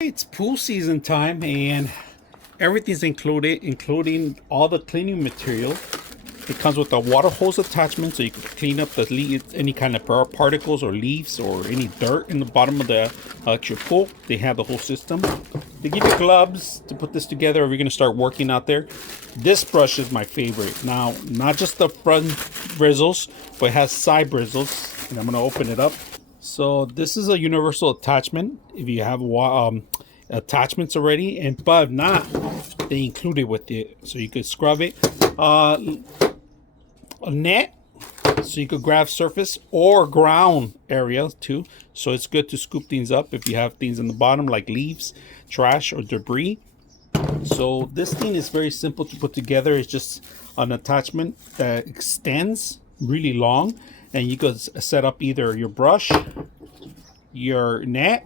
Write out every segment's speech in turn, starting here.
It's pool season time and everything's included, including all the cleaning material. It comes with a water hose attachment so you can clean up the any kind of particles or leaves or any dirt in the bottom of the your pool. They have the whole system. They give you gloves to put this together if you're going to start working out there. This brush is my favorite. Now, not just the front bristles, but it has side bristles. And I'm going to open it up. So this is a universal attachment. If you have attachments already, but if not, they include it with it. So you could scrub it. A net, so you could grab surface or ground area too. So it's good to scoop things up if you have things in the bottom like leaves, trash, or debris. So this thing is very simple to put together. It's just an attachment that extends really long, and you could set up either your brush, your net,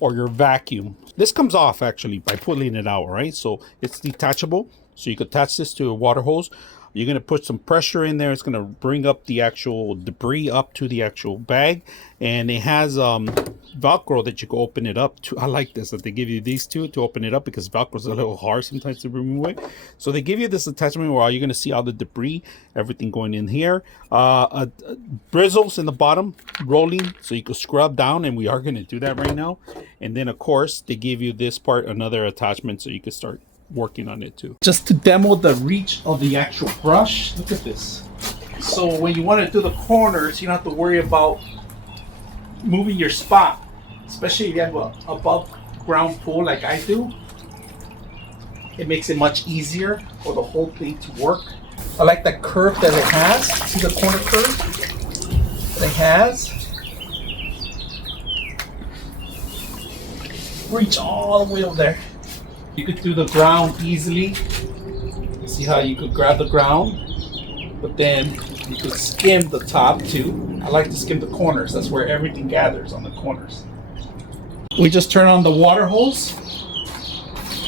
or your vacuum. This comes off actually by pulling it out, right? So it's detachable. So you could attach this to a water hose. You're going to put some pressure in there. It's going to bring up the actual debris up to the actual bag. And it has Velcro that you can open it up to. I like this, that they give you these two to open it up because Velcro is a little hard sometimes to remove it. So they give you this attachment where you're going to see all the debris, everything going in here. Bristles in the bottom, rolling, so you can scrub down, and we are going to do that right now. And then, of course, they give you this part, another attachment, so you can start working on it too. Just to demo the reach of the actual brush, look at this. So when you want to do the corners, you don't have to worry about moving your spot, especially if you have a above ground pool like I do. It makes it much easier for the whole thing to work. I like that curve that it has. See the corner curve that it has? Reach all the way over there. You could do the ground easily. See how you could grab the ground, but then you could skim the top too. I like to skim the corners. That's where everything gathers, on the corners. We just turn on the water hose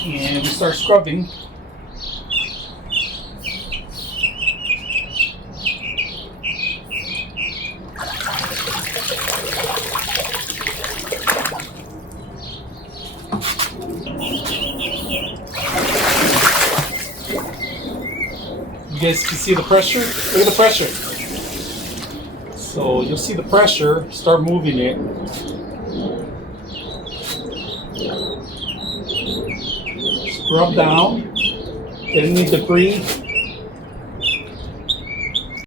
and we start scrubbing. You guys can see the pressure? Look at the pressure. So you'll see the pressure, start moving it. Scrub down. Any debris